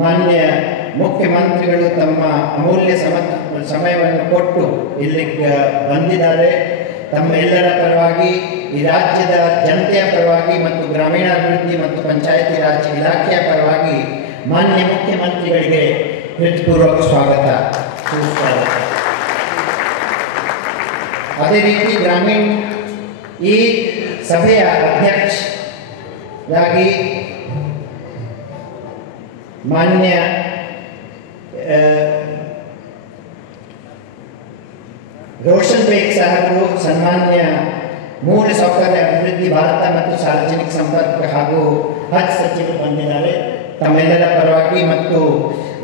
ಮಾನ್ಯ ಮುಖ್ಯಮಂತ್ರಿಗಳು ತಮ್ಮ ಅಮೂಲ್ಯ ಸಮ, ಸಮಯವನ್ನು ಕೊಟ್ಟು ಇಲ್ಲಿಗೆ ಬಂದಿದ್ದಾರೆ. ತಮ್ಮ ಎಲ್ಲರ ಪರವಾಗಿ ಈ ರಾಜ್ಯದ ಜನತೆಯ ಪರವಾಗಿ ಮತ್ತು ಗ್ರಾಮೀಣಾಭಿವೃದ್ಧಿ ಮತ್ತು ಪಂಚಾಯತಿ ರಾಜ್ ಇಲಾಖೆಯ ಪರವಾಗಿ ಮಾನ್ಯ ಮುಖ್ಯಮಂತ್ರಿಗಳಿಗೆ ಹೃತ್ಪೂರ್ವಕ ಸ್ವಾಗತ. ಅದೇ ರೀತಿ ಗ್ರಾಮೀಣ ಈ ಸಭೆಯ ಅಧ್ಯಕ್ಷರಾಗಿ ಮಾನ್ಯ ರೋಷನ್ ಬೇಗ್ ಸಾಹೇಬರು ಸನ್ಮಾನ್ಯ ಮೂಲ ಸೌಕರ್ಯ ಅಭಿವೃದ್ಧಿ, ಭಾರತ ಮತ್ತು ಸಾರ್ವಜನಿಕ ಸಂಪರ್ಕ ಹಾಗೂ ಹಜ್ ಸಚಿವರು ಬಂದಿದ್ದಾರೆ. ತಮ್ಮೆಲ್ಲರ ಪರವಾಗಿ ಮತ್ತು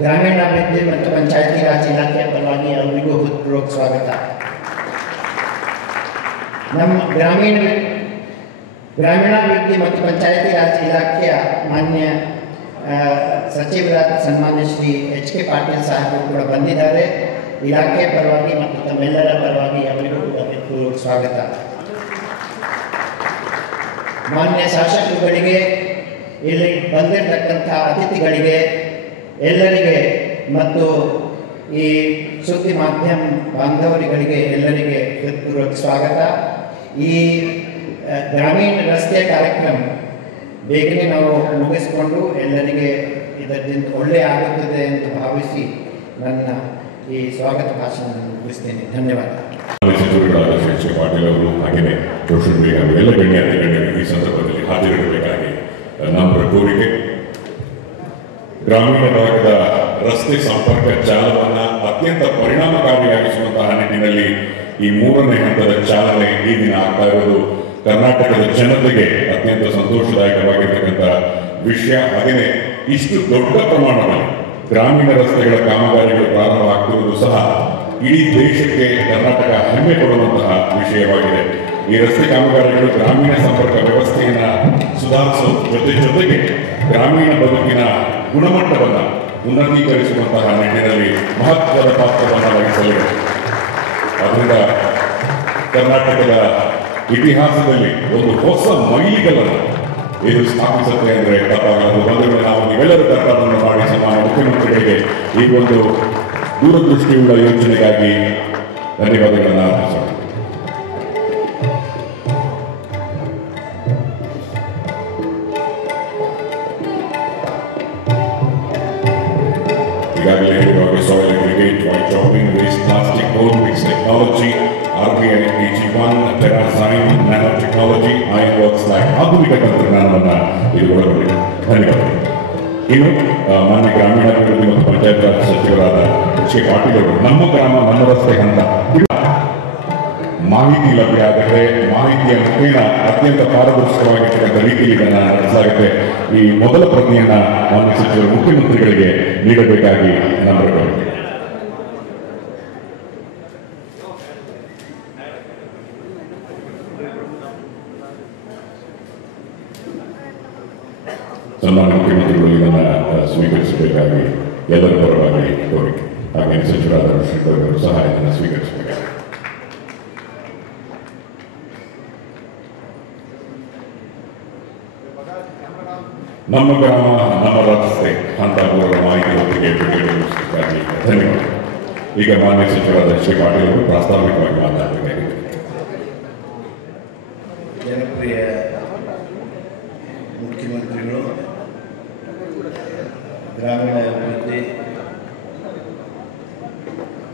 ಗ್ರಾಮೀಣಾಭಿವೃದ್ಧಿ ಮತ್ತು ಪಂಚಾಯತಿ ರಾಜ್ ಇಲಾಖೆಯ ಪರವಾಗಿ ಅವರಿಗೂ ಹೃತ್ಪೂರ್ವಕ ಸ್ವಾಗತ. ನಮ್ಮ ಗ್ರಾಮೀಣ, ಗ್ರಾಮೀಣಾಭಿವೃದ್ಧಿ ಮತ್ತು ಪಂಚಾಯತಿ ರಾಜ್ ಇಲಾಖೆಯ ಮಾನ್ಯ ಸಚಿವರಾದ ಸನ್ಮಾನ್ಯ ಶ್ರೀ ಎಚ್ ಕೆ ಪಾಟೀಲ್ ಸಾಹೇಬರು ಕೂಡ ಬಂದಿದ್ದಾರೆ. ಇಲಾಖೆ ಪರವಾಗಿ ಮತ್ತು ತಮ್ಮೆಲ್ಲರ ಪರವಾಗಿ ಅವರಿಗೂ ಕೂಡ ಸ್ವಾಗತ. ಮಾನ್ಯ ಶಾಸಕರುಗಳಿಗೆ, ಇಲ್ಲಿ ಬಂದಿರತಕ್ಕಂಥ ಅತಿಥಿಗಳಿಗೆ, ಎಲ್ಲರಿಗೆ ಮತ್ತು ಈ ಸುದ್ದಿ ಮಾಧ್ಯಮ ಬಾಂಧವರಿಗಳಿಗೆ ಎಲ್ಲರಿಗೆ ಹೃತ್ಪೂರ್ವಕ ಸ್ವಾಗತ. ಈ ಗ್ರಾಮೀಣ ರಸ್ತೆ ಕಾರ್ಯಕ್ರಮ ಬೇಗನೆ ನಾವು ಮುಗಿಸ್ಕೊಂಡು ಎಲ್ಲರಿಗೆ ಇದರಿಂದ ಒಳ್ಳೆಯ ಆಗುತ್ತದೆ ಎಂದು ಭಾವಿಸಿ ನನ್ನ ಈ ಸ್ವಾಗತ ಭಾಷಣವನ್ನು ಮುಗಿಸ್ತೇನೆ. ಧನ್ಯವಾದ. ಪಾಟೀಲ್ ಅವರು ಹಾಗೆಯೇ ಎಲ್ಲ ಗಣ್ಯರು ಈ ಸಂದರ್ಭದಲ್ಲಿ ಹಾಜರಿರಬೇಕಾಗಿ ನಮ್ಮ ಕೋರಿಕೆ. ಗ್ರಾಮೀಣ ಭಾಗದ ರಸ್ತೆ ಸಂಪರ್ಕ ಜಾಲವನ್ನು ಅತ್ಯಂತ ಪರಿಣಾಮಕಾರಿಯಾಗಿಸುವಂತಹ ನಿಟ್ಟಿನಲ್ಲಿ ಈ ಮೂರನೇ ಹಂತದ ಚಾಲನೆ ಈ ದಿನ ಆಗ್ತಾ ಇರೋದು. ಕರ್ನಾಟಕದ ಜನತೆಗೆ ಅತ್ಯಂತ ಸಂತೋಷದಾಯಕವಾಗಿರ್ತಕ್ಕಂಥ ವಿಷಯ ಹಾಗೆಯೇ ಇಷ್ಟು ದೊಡ್ಡ ಪ್ರಮಾಣದಲ್ಲಿ ಗ್ರಾಮೀಣ ರಸ್ತೆಗಳ ಕಾಮಗಾರಿಗಳು ಪ್ರಾರಂಭ ಆಗ್ತಿರುವುದು ಸಹ ಇಡೀ ದೇಶಕ್ಕೆ ಕರ್ನಾಟಕ ಹೆಮ್ಮೆ ಕೊಡುವಂತಹ ವಿಷಯವಾಗಿದೆ. ಈ ರಸ್ತೆ ಕಾಮಗಾರಿಗಳು ಗ್ರಾಮೀಣ ಸಂಪರ್ಕ ವ್ಯವಸ್ಥೆಯನ್ನ ಸುಧಾರಿಸುವ ಜೊತೆ ಜೊತೆಗೆ ಗ್ರಾಮೀಣ ಬದುಕಿನ ಗುಣಮಟ್ಟವನ್ನು ಉನ್ನತೀಕರಿಸುವಂತಹ ನಿಟ್ಟಿನಲ್ಲಿ ಮಹತ್ವದ ಪಾತ್ರವನ್ನು ವಹಿಸಲಿದೆ. ಅದರಿಂದ ಕರ್ನಾಟಕದ ಇತಿಹಾಸದಲ್ಲಿ ಒಂದು ಹೊಸ ಮೈಲಿಗಲನ್ನು ಇದು ಸ್ಥಾಪಿಸುತ್ತೆ ಅಂದ್ರೆ ತಪ್ಪಾಗಲು ಬಂದರೆ ನಾವು ನೀವೆಲ್ಲರೂ ಕರ್ನಾಟಕವನ್ನು ಮಾಡಿ ಸಮಾನ ಮುಖ್ಯಮಂತ್ರಿಗಳಿಗೆ ಈ ಒಂದು ದೂರದೃಷ್ಟಿಯುಳ್ಳ ಯೋಜನೆಗಾಗಿ ಧನ್ಯವಾದಗಳನ್ನು ಅರ್ಪಿಸೋಣ ಈಗಾಗಲೇ ಹೇಳಿರುವ soil aggregate white chopping waste plastic bone mix technology RBI technology in works like ಆಧುನಿಕ ತಂತ್ರಜ್ಞಾನವನ್ನು ಇದು ಒಳಗೊಂಡಿದೆ ಧನ್ಯವಾದಗಳು. ಇನ್ನು ಮಾನ್ಯ ಗ್ರಾಮೀಣಾಭಿವೃದ್ಧಿ ಮತ್ತು ಪಂಚಾಯತ್ ರಾಜ್ ಸಚಿವರಾದ ಶ್ರೀ ಪಾಟೀಲ್ ಅವರು ನಮ್ಮ ಗ್ರಾಮ ನಮ್ಮ ರಸ್ತೆ ಹಂತ ಮಾಹಿತಿ ಲಭ್ಯ ಆದರೆ ಮಾಹಿತಿಯ ಮುಖೇನ ಅತ್ಯಂತ ಪಾರದರ್ಶಕವಾಗಿರ್ತಕ್ಕಂಥ ರೀತಿಯಲ್ಲಿ ಇದನ್ನು ನಡೆಸಲಾಗುತ್ತೆ ಈ ಮೊದಲ ಪ್ರಜ್ಞೆಯನ್ನ ಮಾನ್ಯ ಸಚಿವರು, ಮುಖ್ಯಮಂತ್ರಿಗಳಿಗೆ ನೀಡಬೇಕಾಗಿ ನಮ್ಮ ಕೋರಿಕೆ ಸನ್ಮಾನ್ಯ ಮುಖ್ಯಮಂತ್ರಿಗಳು ಇದನ್ನು ಆ, ಸ್ವೀಕರಿಸಬೇಕಾಗಿ ಎಲ್ಲರ ಪರವಾಗಿ ಕೋರಿಕೆ ಹಾಗೆ ಸಚಿವರಾದ ಶ್ರೀಧರ್ ಅವರು ಸಹ ಇದನ್ನು ಸ್ವೀಕರಿಸಬೇಕಾಗಿ ನಮ್ಮ ಗ್ರಾಮ ನಮ್ಮ ರಸ್ತೆ ಅಂತ ಮೂರರ ಮಾಹಿತಿ ಒಟ್ಟಿಗೆ ಬಿಡುಗಡೆಗೊಳಿಸಬೇಕಾಗಿ ಧನ್ಯವಾದ ಈಗ ಮಾನ್ಯ ಸಚಿವರಾದ ಶ್ರೀ ಪಾಟೀಲ್ ಅವರು ಪ್ರಾಸ್ತಾವಿಕವಾಗಿ ಮಾತನಾಡಬೇಕಾಗಿದೆ ಜನಪ್ರಿಯ ಮುಖ್ಯಮಂತ್ರಿಗಳು ಗ್ರಾಮೀಣ ಅಭಿವೃದ್ಧಿ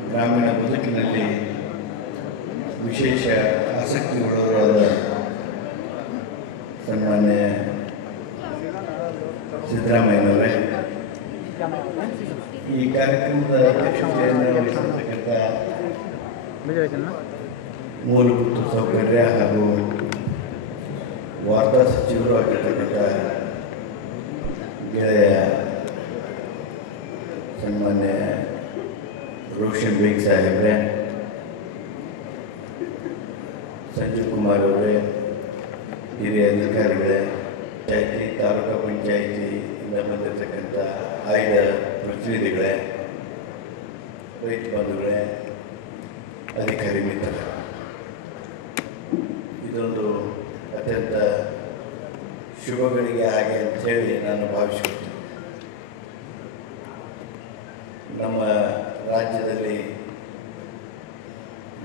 ಗ್ರಾಮೀಣ ಬದುಕಿನಲ್ಲಿ ವಿಶೇಷ ಆಸಕ್ತಿಯುಳ್ಳವರಾದ ಸನ್ಮಾನ್ಯ ಸಿದ್ದರಾಮಯ್ಯನವರೇ. ಈ ಕಾರ್ಯಕ್ರಮದ ಅಧ್ಯಕ್ಷತೆಯನ್ನು ಮೂಲಭೂತ ಸೌಕರ್ಯ ಹಾಗೂ ವಾರ್ತಾ ಸಚಿವರು ಆಗಿರ್ತಕ್ಕಂಥ ಗೆಳೆಯ ಸನ್ಮಾನ್ಯ ರೋಷನ್ ಬೇಗ್ ಸಾಹೇಬ್ರೆ ಸಂಜೀವ್ ಕುಮಾರ್ ಅವರೇ, ಹಿರಿಯ ಅಧಿಕಾರಿಗಳೇ, ಪಂಚಾಯತಿ, ತಾಲೂಕು ಪಂಚಾಯಿತಿಯಿಂದ ಬಂದಿರತಕ್ಕಂಥ ಆಯ್ದ ಪ್ರತಿನಿಧಿಗಳೇ, ರೈತ ಬಂಧುಗಳೇ, ಅಧಿಕಾರಿ ಮಿತ್ರ ಇದೊಂದು ಅತ್ಯಂತ ಶುಭಗಳಿಗೆ ಹಾಗೆ ಅಂತೇಳಿ ನಾನು ಭಾವಿಸುತ್ತೇನೆ ನಮ್ಮ ರಾಜ್ಯದಲ್ಲಿ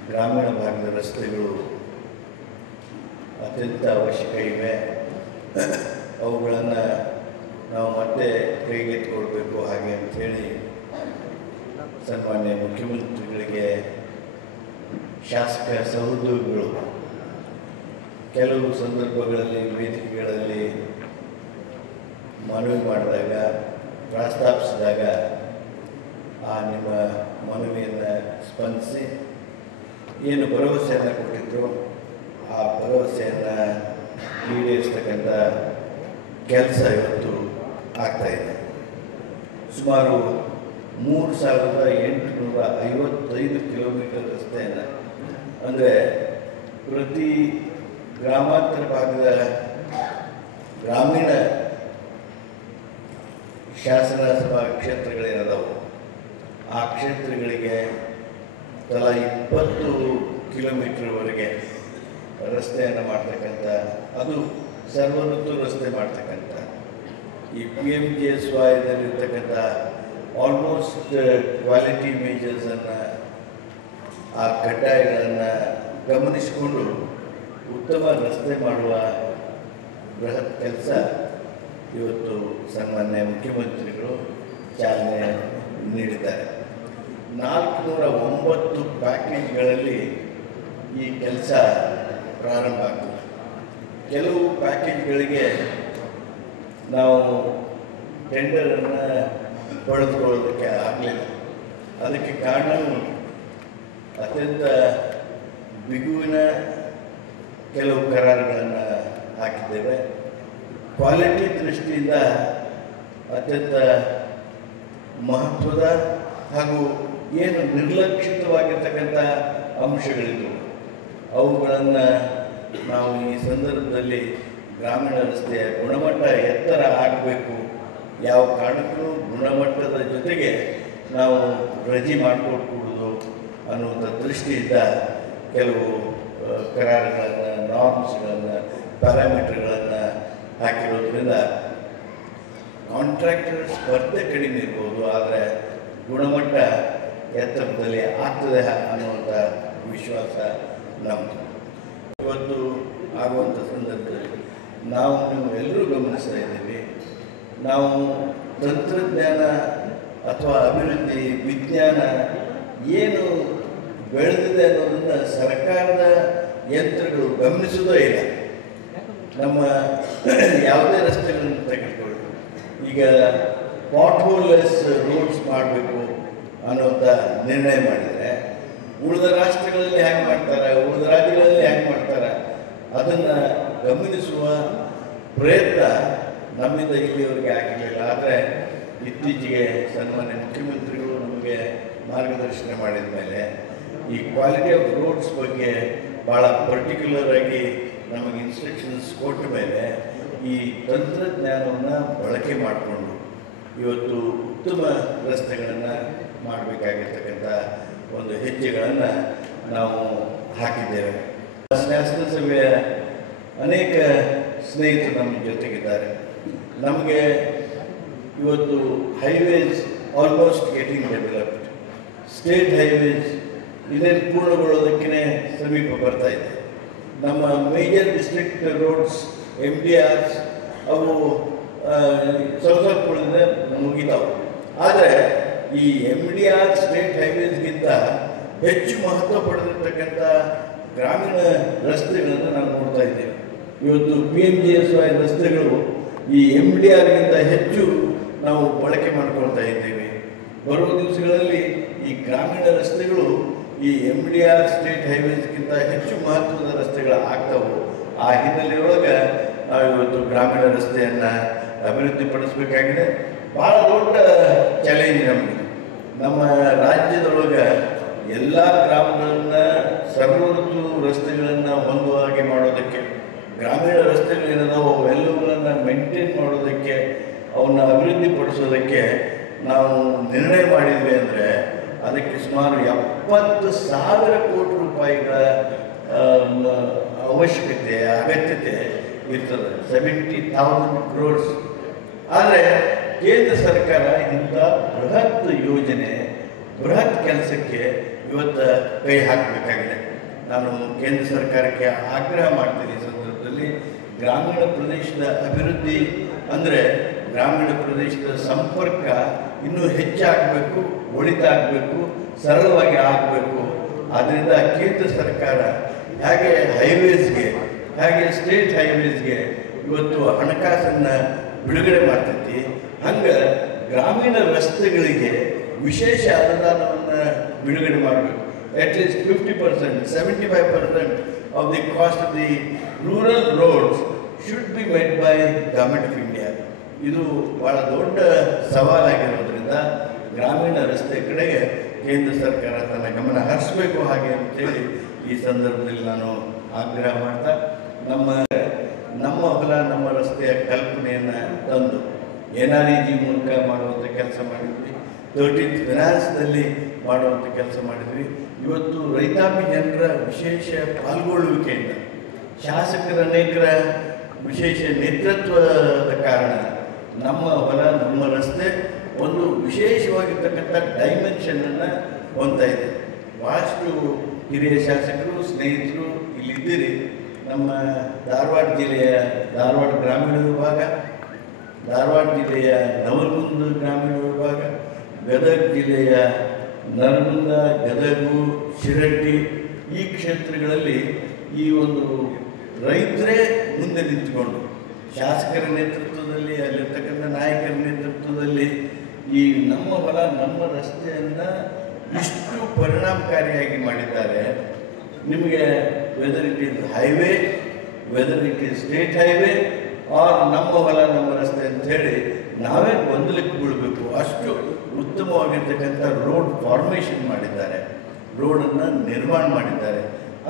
ಗ್ರಾಮೀಣ ಭಾಗದ ರಸ್ತೆಗಳು ಅತ್ಯಂತ ಅವಶ್ಯಕ ಇವೆ ಅವುಗಳನ್ನು ನಾವು ಮತ್ತೆ ಕೈಗೆತ್ತಿಕೊಳ್ಬೇಕು ಹಾಗೆ ಅಂಥೇಳಿ ಸನ್ಮಾನ್ಯ ಮುಖ್ಯಮಂತ್ರಿಗಳಿಗೆ ಶಾಸಕ ಸಹೋದ್ಯೋಗಿಗಳು ಕೆಲವು ಸಂದರ್ಭಗಳಲ್ಲಿ, ವೇದಿಕೆಗಳಲ್ಲಿ ಮನವಿ ಮಾಡಿದಾಗ, ಪ್ರಸ್ತಾಪಿಸಿದಾಗ ಆ ನಿಮ್ಮ ಮನವಿಯನ್ನು ಸ್ಪಂದಿಸಿ ಏನು ಭರವಸೆಯನ್ನು ಕೊಟ್ಟಿದ್ರು ಆ ಭರವಸೆಯನ್ನು ಈಡೇರಿಸ್ತಕ್ಕಂಥ ಕೆಲಸ ಇವತ್ತು ಆಗ್ತಾಯಿದೆ ಸುಮಾರು ಮೂರು ಸಾವಿರದ ಎಂಟುನೂರ ಐವತ್ತೈದು ಕಿಲೋಮೀಟರ್ ರಸ್ತೆಯನ್ನು, ಅಂದರೆ ಪ್ರತಿ ಗ್ರಾಮಾಂತರ ಭಾಗದ ಗ್ರಾಮೀಣ ಶಾಸನಸಭಾ ಕ್ಷೇತ್ರಗಳೇನದವು, ಆ ಕ್ಷೇತ್ರಗಳಿಗೆ ತಲಾ ಇಪ್ಪತ್ತು ಕಿಲೋಮೀಟರ್ವರೆಗೆ ರಸ್ತೆಯನ್ನು ಮಾಡ್ತಕ್ಕಂಥ, ಅದು ಸರ್ವಋತು ರಸ್ತೆ ಮಾಡ್ತಕ್ಕಂಥ. ಈ ಪಿ ಎಂ ಜಿ ಎಸ್ ವಾಯದಲ್ಲಿರ್ತಕ್ಕಂಥ ಆಲ್ಮೋಸ್ಟ್ ಕ್ವಾಲಿಟಿ ಮೇಜರ್ಸನ್ನು ಆ ಕಡ್ಡಾಯಗಳನ್ನು ಗಮನಿಸಿಕೊಂಡು ಉತ್ತಮ ರಸ್ತೆ ಮಾಡುವ ಬೃಹತ್ ಕೆಲಸ ಇವತ್ತು ಸನ್ಮಾನ್ಯ ಮುಖ್ಯಮಂತ್ರಿಗಳು ಚಾಲನೆ ನೀಡಿದ್ದಾರೆ. ನಾಲ್ಕುನೂರ ಒಂಬತ್ತು ಪ್ಯಾಕೇಜ್ಗಳಲ್ಲಿ ಈ ಕೆಲಸ ಪ್ರಾರಂಭ ಆಗ್ತದೆ. ಕೆಲವು ಪ್ಯಾಕೇಜ್ಗಳಿಗೆ ನಾವು ಟೆಂಡರನ್ನು ಪಡೆದುಕೊಳ್ಳೋದಕ್ಕೆ ಆಗಲಿಲ್ಲ. ಅದಕ್ಕೆ ಕಾರಣ ಅತ್ಯಂತ ಬಿಗುವಿನ ಕೆಲವು ಕರಾರುಗಳನ್ನು ಹಾಕಿದ್ದೇವೆ. ಕ್ವಾಲಿಟಿ ದೃಷ್ಟಿಯಿಂದ ಅತ್ಯಂತ ಮಹತ್ವದ ಹಾಗೂ ಏನು ನಿರ್ಲಕ್ಷಿತವಾಗಿರ್ತಕ್ಕಂಥ ಅಂಶಗಳಿದ್ದವು ಅವುಗಳನ್ನು ನಾವು ಈ ಸಂದರ್ಭದಲ್ಲಿ ಗ್ರಾಮೀಣ ರಸ್ತೆಯ ಗುಣಮಟ್ಟ ಎತ್ತರ ಆಗಬೇಕು ಯಾವ ಕಾರಣಕ್ಕೂ ಗುಣಮಟ್ಟದ ಜೊತೆಗೆ ನಾವು ರಜೆ ಮಾಡಿಕೊಟ್ಕೊಡೋದು ಅನ್ನುವಂಥ ದೃಷ್ಟಿಯಿಂದ ಕೆಲವು ಕರಾರುಗಳನ್ನು ನಾರ್ಮ್ಸ್ಗಳನ್ನು ಪ್ಯಾರಾಮೀಟರ್ಗಳನ್ನು ಹಾಕಿರೋದ್ರಿಂದ ಕಾಂಟ್ರಾಕ್ಟರ್ ಸ್ಪರ್ಧೆ ಕಡಿಮೆ ಇರ್ಬೋದು, ಆದರೆ ಗುಣಮಟ್ಟ ಎತ್ತರದಲ್ಲಿ ಆಗ್ತದೆ ಅನ್ನುವಂಥ ವಿಶ್ವಾಸ ನಮ್ಮದು ಇವತ್ತು ಆಗುವಂಥ ಸಂದರ್ಭದಲ್ಲಿ ನಾವು ನೀವು ಎಲ್ಲರೂ ಗಮನಿಸ್ತಾ ಇದ್ದೀವಿ. ನಾವು ತಂತ್ರಜ್ಞಾನ ಅಥವಾ ಅಭಿವೃದ್ಧಿ, ವಿಜ್ಞಾನ ಏನು ಬೆಳೆದಿದೆ ಅನ್ನೋದನ್ನು ಸರ್ಕಾರದ ಯಂತ್ರಗಳು ಗಮನಿಸೋದೇ ಇಲ್ಲ. ನಮ್ಮ ಯಾವುದೇ ರಸ್ತೆಗಳನ್ನು ತೆಗೆದುಕೊಳ್ಳಿ ಈಗ ಪಾಟ್ಹೋಲ್ಲೆಸ್ ರೋಡ್ಸ್ ಮಾಡಬೇಕು ಅನ್ನೋಂಥ ನಿರ್ಣಯ ಮಾಡಿದರೆ ಉಳಿದ ರಾಷ್ಟ್ರಗಳಲ್ಲಿ ಹ್ಯಾಂಗೆ ಮಾಡ್ತಾರೆ, ಉಳಿದ ರಾಜ್ಯಗಳಲ್ಲಿ ಹ್ಯಾಂಗೆ ಮಾಡ್ತಾರೆ ಅದನ್ನು ಗಮನಿಸುವ ಪ್ರಯತ್ನ ನಮ್ಮಿಂದ ಇಲ್ಲಿವರೆಗೆ ಆಗಿರಲಿಲ್ಲ. ಆದರೆ ಇತ್ತೀಚೆಗೆ ಸನ್ಮಾನ್ಯ ಮುಖ್ಯಮಂತ್ರಿಗಳು ನಮಗೆ ಮಾರ್ಗದರ್ಶನ ಮಾಡಿದ ಮೇಲೆ ಈ ಕ್ವಾಲಿಟಿ ಆಫ್ ರೋಡ್ಸ್ ಬಗ್ಗೆ ಭಾಳ ಪರ್ಟಿಕ್ಯುಲರ್ ಆಗಿ ನಮಗೆ ಇನ್ಸ್ಟ್ರಕ್ಷನ್ಸ್ ಕೊಟ್ಟ ಮೇಲೆ ಈ ತಂತ್ರಜ್ಞಾನವನ್ನು ಬಳಕೆ ಮಾಡಿಕೊಂಡು ಇವತ್ತು ಉತ್ತಮ ರಸ್ತೆಗಳನ್ನು ಮಾಡಬೇಕಾಗಿರ್ತಕ್ಕಂಥ ಒಂದು ಹೆಜ್ಜೆಗಳನ್ನು ನಾವು ಹಾಕಿದ್ದೇವೆ. ಶಾಸನಸಭೆಯ ಅನೇಕ ಸ್ನೇಹಿತರು ನಮ್ಮ ಜೊತೆಗಿದ್ದಾರೆ. ನಮಗೆ ಇವತ್ತು highways almost getting developed state highways ಇನ್ನೇನು ಪೂರ್ಣಗೊಳ್ಳೋದಕ್ಕೆ ಸಮೀಪ ಬರ್ತಾ ಇದೆ. ನಮ್ಮ major district roads M D Rs ಅವು ಸ್ವಲ್ಪ ಮುಗಿತಾವೆ. ಆದರೆ ಈ ಎಂ ಡಿ ಆರ್ ಸ್ಟೇಟ್ ಹೈವೇಸ್ಗಿಂತ ಹೆಚ್ಚು ಮಹತ್ವ ಪಡೆದಿರ್ತಕ್ಕಂಥ ಗ್ರಾಮೀಣ ರಸ್ತೆಗಳನ್ನು ನಾವು ನೋಡ್ತಾ ಇದ್ದೇವೆ. ಇವತ್ತು P M G S Y ರಸ್ತೆಗಳು ಈ ಎಂ ಡಿ ಆರ್ಗಿಂತ ಹೆಚ್ಚು ನಾವು ಬಳಕೆ ಮಾಡ್ಕೊಳ್ತಾ ಇದ್ದೇವೆ. ಬರುವ ದಿವಸಗಳಲ್ಲಿ ಈ ಗ್ರಾಮೀಣ ರಸ್ತೆಗಳು ಈ ಎಂ ಡಿ ಆರ್ ಸ್ಟೇಟ್ ಹೈವೇಸ್ಗಿಂತ ಹೆಚ್ಚು ಮಹತ್ವದ ರಸ್ತೆಗಳು ಆಗ್ತಾವು. ಆ ಹಿನ್ನೆಲೆಯೊಳಗೆ ನಾವು ಇವತ್ತು ಗ್ರಾಮೀಣ ರಸ್ತೆಯನ್ನು ಅಭಿವೃದ್ಧಿಪಡಿಸಬೇಕಾಗಿದೆ. ಭಾಳ ದೊಡ್ಡ ಚಾಲೆಂಜ್ ನಮಗೆ. ನಮ್ಮ ರಾಜ್ಯದೊಳಗೆ ಎಲ್ಲ ಗ್ರಾಮಗಳನ್ನು ಸರ್ವಋತು ರಸ್ತೆಗಳನ್ನು ಹೊಂದುವ ಹಾಗೆ ಮಾಡೋದಕ್ಕೆ, ಗ್ರಾಮೀಣ ರಸ್ತೆಗಳೇನದಾವೋ ಅವೆಲ್ಲವುಗಳನ್ನು ಮೇಂಟೈನ್ ಮಾಡೋದಕ್ಕೆ, ಅವನ್ನ ಅಭಿವೃದ್ಧಿಪಡಿಸೋದಕ್ಕೆ ನಾವು ನಿರ್ಣಯ ಮಾಡಿದ್ವಿ ಅಂದರೆ ಅದಕ್ಕೆ ಸುಮಾರು ಎಪ್ಪತ್ತು ಸಾವಿರ ಕೋಟಿ ರೂಪಾಯಿಗಳ ಅವಶ್ಯಕತೆ, ಅಗತ್ಯತೆ ಇರ್ತದೆ. ಸೆವೆಂಟಿ ಥೌಸಂಡ್ ಕ್ರೋರ್ಸ್ ಆದರೆ ಕೇಂದ್ರ ಸರ್ಕಾರ ಇಂಥ ಬೃಹತ್ ಯೋಜನೆ, ಬೃಹತ್ ಕೆಲಸಕ್ಕೆ ಇವತ್ತು ಕೈ ಹಾಕಬೇಕಾಗಿದೆ. ನಾನು ಕೇಂದ್ರ ಸರ್ಕಾರಕ್ಕೆ ಆಗ್ರಹ ಮಾಡ್ತೀನಿ ಈ ಸಂದರ್ಭದಲ್ಲಿ. ಗ್ರಾಮೀಣ ಪ್ರದೇಶದ ಅಭಿವೃದ್ಧಿ ಅಂದರೆ ಗ್ರಾಮೀಣ ಪ್ರದೇಶದ ಸಂಪರ್ಕ ಇನ್ನೂ ಹೆಚ್ಚಾಗಬೇಕು, ಒಳಿತಾಗಬೇಕು, ಸರಳವಾಗಿ ಆಗಬೇಕು. ಆದ್ದರಿಂದ ಕೇಂದ್ರ ಸರ್ಕಾರ ಹೇಗೆ ಹೈವೇಸ್ಗೆ, ಹಾಗೆ ಸ್ಟೇಟ್ ಹೈವೇಸ್ಗೆ ಇವತ್ತು ಹಣಕಾಸನ್ನು ಬಿಡುಗಡೆ ಮಾಡ್ತೈತಿ. ಹಂಗೆ ಗ್ರಾಮೀಣ ರಸ್ತೆಗಳಿಗೆ ವಿಶೇಷ ಅನುದಾನವನ್ನು ಬಿಡುಗಡೆ ಮಾಡಬೇಕು. At least fifty percent seventy five percent of the cost of the rural roads should be made by government of India ಇದು ಭಾಳ ದೊಡ್ಡ ಸವಾಲಾಗಿರೋದ್ರಿಂದ ಗ್ರಾಮೀಣ ರಸ್ತೆ ಕಡೆಗೆ ಕೇಂದ್ರ ಸರ್ಕಾರ ತನ್ನ ಗಮನ ಹರಿಸಬೇಕು ಹಾಗೆ ಅಂತೇಳಿ ಈ ಸಂದರ್ಭದಲ್ಲಿ ನಾನು ಆಗ್ರಹ ಮಾಡ್ತಾ ನಮ್ಮ ನಮ್ಮ ಹೊಲ, ನಮ್ಮ ರಸ್ತೆಯ ಕಲ್ಪನೆಯನ್ನು ತಂದು ಎನ್ ಆರ್ ಇ ಜಿ ಮೂಲಕ ಮಾಡುವಂಥ ಕೆಲಸ ಮಾಡಿದ್ವಿ. ತರ್ಟೀನ್ ಫಿನಾನ್ಸ್ನಲ್ಲಿ ಮಾಡುವಂಥ ಕೆಲಸ ಮಾಡಿದ್ವಿ. ಇವತ್ತು ರೈತಾಪಿ ಜನರ ವಿಶೇಷ ಪಾಲ್ಗೊಳ್ಳುವಿಕೆಯಿಂದ, ಶಾಸಕರ ಅನೇಕರ ವಿಶೇಷ ನೇತೃತ್ವದ ಕಾರಣ ನಮ್ಮ ಹೊಲ, ನಮ್ಮ ರಸ್ತೆ ಒಂದು ವಿಶೇಷವಾಗಿರ್ತಕ್ಕಂಥ ಡೈಮೆನ್ಷನನ್ನು ಹೊಂದ್ತಾ ಇದೆ. ಭಾಳಷ್ಟು ಹಿರಿಯ ಶಾಸಕರು, ಸ್ನೇಹಿತರು ಇಲ್ಲಿದ್ದೀರಿ. ನಮ್ಮ ಧಾರವಾಡ ಜಿಲ್ಲೆಯ, ಧಾರವಾಡ ಗ್ರಾಮೀಣ ವಿಭಾಗ ಧಾರವಾಡ ಜಿಲ್ಲೆಯ ನವಲಗುಂದ ಗ್ರಾಮೀಣ ವಿಭಾಗ, ಗದಗ ಜಿಲ್ಲೆಯ ನರಗುಂದ, ಗದಗು ಶಿರಡ್ಡಿ ಈ ಕ್ಷೇತ್ರಗಳಲ್ಲಿ ಈ ಒಂದು ರೈತರೇ ಮುಂದೆ ನಿಂತುಕೊಂಡು ಶಾಸಕರ ನೇತೃತ್ವದಲ್ಲಿ ಅಲ್ಲಿರ್ತಕ್ಕಂಥ ನಾಯಕರ ನೇತೃತ್ವದಲ್ಲಿ ಈ ನಮ್ಮ ಹೊಲ, ನಮ್ಮ ರಸ್ತೆಯನ್ನು ಇಷ್ಟು ಪರಿಣಾಮಕಾರಿಯಾಗಿ ಮಾಡಿದ್ದಾರೆ. ನಿಮಗೆ weather it is highway weather it is state highway or ನಮ್ಮ ಹೊಲ ನಮ್ಮ ರಸ್ತೆ ಅಂತ ಹೇಳಿ ನಾವೇ ಗೊಂದಲಕ್ಕೆ ಬೀಳಬೇಕು. ಅಷ್ಟು ಉತ್ತಮವಾಗಿರ್ತಕ್ಕಂಥ ರೋಡ್ ಫಾರ್ಮೇಷನ್ ಮಾಡಿದ್ದಾರೆ. ರೋಡನ್ನು ನಿರ್ಮಾಣ ಮಾಡಿದ್ದಾರೆ.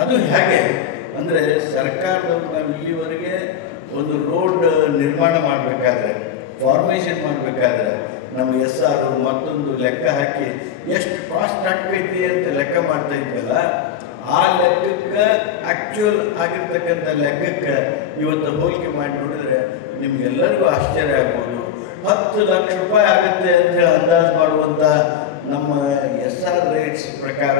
ಅದು ಹೇಗೆ? ಅಂದರೆ ಸರ್ಕಾರದವರು ನಾವು ಇಲ್ಲಿವರೆಗೆ ಒಂದು ರೋಡ್ ನಿರ್ಮಾಣ ಮಾಡಬೇಕಾದ್ರೆ ಫಾರ್ಮೇಷನ್ ಮಾಡಬೇಕಾದ್ರೆ ನಮ್ಮ ಎಸ್ ಆರ್ ಮತ್ತೊಂದು ಲೆಕ್ಕ ಹಾಕಿ, ಎಷ್ಟು ಕಾಸ್ಟ್ ಆಗ್ತೈತಿ ಅಂತ ಲೆಕ್ಕ ಮಾಡ್ತಾ ಇದ್ವಲ್ಲ ಆ ಲೆಕ್ಕಕ್ಕೆ ಆಕ್ಚುಯಲ್ ಆಗಿರ್ತಕ್ಕಂಥ ಲೆಕ್ಕಕ್ಕೆ ಇವತ್ತು ಹೋಲಿಕೆ ಮಾಡಿ ನೋಡಿದ್ರೆ ನಿಮ್ಗೆಲ್ಲರಿಗೂ ಆಶ್ಚರ್ಯ ಆಗ್ಬೋದು. ಹತ್ತು ಲಕ್ಷ ರೂಪಾಯಿ ಆಗುತ್ತೆ ಅಂತ ಹೇಳಿ ಅಂದಾಜು ಮಾಡುವಂಥ ನಮ್ಮ ಎಸ್ ಆರ್ ರೇಟ್ಸ್ ಪ್ರಕಾರ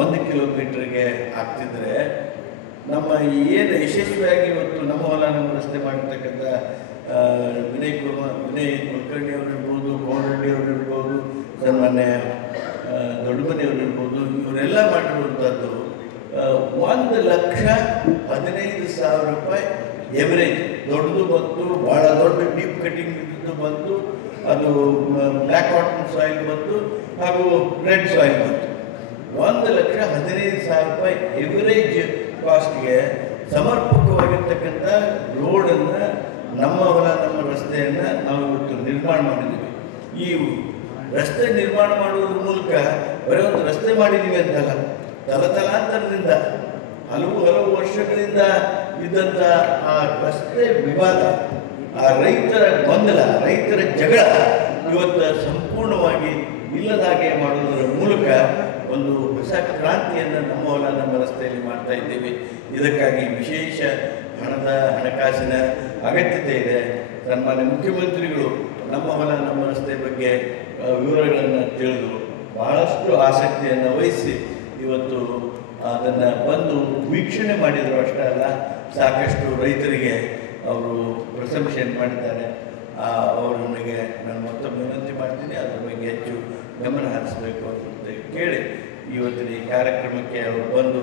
ಒಂದು ಕಿಲೋಮೀಟ್ರಿಗೆ ಆಗ್ತಿದ್ರೆ ನಮ್ಮ ಏನು ಯಶಸ್ವಿಯಾಗಿ ಇವತ್ತು ನಮ್ಮ ಹೊಲನ ರಸ್ತೆ ಮಾಡಿರ್ತಕ್ಕಂಥ ವಿನಯ್ ಕುಮಾರ್ ವಿನಯ್ ಕುಲಕರ್ಣಿ ಅವರು ಇರ್ಬೋದು ಕೋನರೆಡ್ಡಿ ಅವರು ಇರ್ಬೋದು, ಸನ್ಮಾನ್ಯ ದೊಡ್ಡಮನೆಯವರು ಇರ್ಬೋದು, ಇವರೆಲ್ಲ ಮಾಡಿರುವಂಥದ್ದು ಒಂದು ಲಕ್ಷ ಹದಿನೈದು ಸಾವಿರ ರೂಪಾಯಿ ಎವರೇಜ್. ದೊಡ್ಡದು ಬಂತು ಭಾಳ ದೊಡ್ಡ ಡೀಪ್ ಕಟಿಂಗ್ ಇದ್ದು ಬಂತು, ಅದು ಬ್ಲ್ಯಾಕ್ ಕಾಟನ್ ಸಾಯಿಲ್ ಬಂತು, ಹಾಗೂ ರೆಡ್ ಸಾಯಿಲ್ ಬಂತು. ಒಂದು ಲಕ್ಷ ಹದಿನೈದು ಸಾವಿರ ರೂಪಾಯಿ ಎವರೇಜ್ ಕಾಸ್ಟ್ಗೆ ಸಮರ್ಪಕವಾಗಿರ್ತಕ್ಕಂಥ ರೋಡನ್ನು, ನಮ್ಮ ಹೊಲ, ನಮ್ಮ ರಸ್ತೆಯನ್ನು ನಾವು ಇವತ್ತು ನಿರ್ಮಾಣ ಮಾಡಿದ್ದೀವಿ. ಈ ರಸ್ತೆ ನಿರ್ಮಾಣ ಮಾಡುವುದ್ರ ಮೂಲಕ ಬರೀ ಒಂದು ರಸ್ತೆ ಮಾಡಿದ್ದೀವಿ ಅಂತಲ್ಲ. ತಲತಲಾಂತರದಿಂದ ಹಲವು ಹಲವು ವರ್ಷಗಳಿಂದ ಇದ್ದಂಥ ಆ ರಸ್ತೆ ವಿವಾದ, ಆ ರೈತರ ಗೊಂದಲ, ರೈತರ ಜಗಳ ಇವತ್ತು ಸಂಪೂರ್ಣವಾಗಿ ಇಲ್ಲದ ಹಾಗೆ ಮಾಡುವುದರ ಮೂಲಕ ಒಂದು ಹೊಸ ಕ್ರಾಂತಿಯನ್ನು ನಮ್ಮ ನಮ್ಮ ರಸ್ತೆಯಲ್ಲಿ ಮಾಡ್ತಾ ಇದ್ದೇವೆ. ಇದಕ್ಕಾಗಿ ವಿಶೇಷ ಹಣದ ಹಣಕಾಸಿನ ಅಗತ್ಯತೆ ಇದೆ. ನಮ್ಮ ಮುಖ್ಯಮಂತ್ರಿಗಳು ನಮ್ಮ ಹೊಲ, ನಮ್ಮ ರಸ್ತೆ ಬಗ್ಗೆ ವಿವರಗಳನ್ನು ತಿಳಿದು ಬಹಳಷ್ಟು ಆಸಕ್ತಿಯನ್ನು ವಹಿಸಿ ಇವತ್ತು ಅದನ್ನು ಬಂದು ವೀಕ್ಷಣೆ ಮಾಡಿದರು ಅಷ್ಟೇ ಅಲ್ಲ, ಸಾಕಷ್ಟು ರೈತರಿಗೆ ಅವರು ಪ್ರಶಂಸೆಯನ್ನು ಮಾಡಿದ್ದಾರೆ. ಅವರು ನನಗೆ ನಾನು ಮತ್ತೊಮ್ಮೆ ವಿನಂತಿ ಮಾಡ್ತೀನಿ, ಅದರ ಬಗ್ಗೆ ಹೆಚ್ಚು ಗಮನ ಹರಿಸಬೇಕು ಅಂತ ಕೇಳಿ ಇವತ್ತಿನ ಈ ಕಾರ್ಯಕ್ರಮಕ್ಕೆ ಅವರು ಬಂದು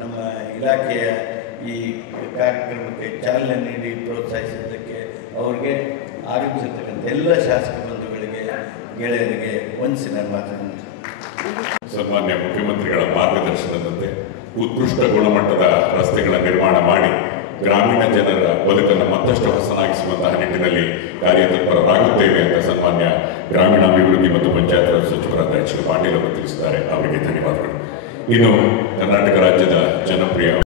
ನಮ್ಮ ಇಲಾಖೆಯ ಈ ಕಾರ್ಯಕ್ರಮಕ್ಕೆ ಚಾಲನೆ ನೀಡಿ ಪ್ರೋತ್ಸಾಹಿಸಿದ್ದಕ್ಕೆ ಅವ್ರಿಗೆ ಆಗಮಿಸಿರ್ತಕ್ಕಂಥ ಎಲ್ಲ ಶಾಸಕ ಬಂಧುಗಳಿಗೆ, ಗೆಳೆಯರಿಗೆ ವಂದಿಸಿ ನಾನು ಮಾತನಾಡ್ತೀನಿ ಸನ್ಮಾನ್ಯ ಮುಖ್ಯಮಂತ್ರಿಗಳ ಮಾರ್ಗದರ್ಶನದಂತೆ ಉತ್ಕೃಷ್ಟ ಗುಣಮಟ್ಟದ ರಸ್ತೆಗಳ ನಿರ್ಮಾಣ ಮಾಡಿ ಗ್ರಾಮೀಣ ಜನರ ಬದುಕನ್ನು ಮತ್ತಷ್ಟು ಹಸನಾಗಿಸುವಂತಹ ನಿಟ್ಟಿನಲ್ಲಿ ಕಾರ್ಯತತ್ಪರರಾಗುತ್ತೇವೆ ಅಂತ ಸನ್ಮಾನ್ಯ ಗ್ರಾಮೀಣಾಭಿವೃದ್ಧಿ ಮತ್ತು ಪಂಚಾಯತ್ ರಾಜ್ ಸಚಿವರಾದ ಎಚ್ ಕೆ ಪಾಟೀಲ್ ಅವರು ತಿಳಿಸಿದ್ದಾರೆ. ಅವರಿಗೆ ಧನ್ಯವಾದಗಳು. ಇನ್ನು ಕರ್ನಾಟಕ ರಾಜ್ಯದ ಜನಪ್ರಿಯ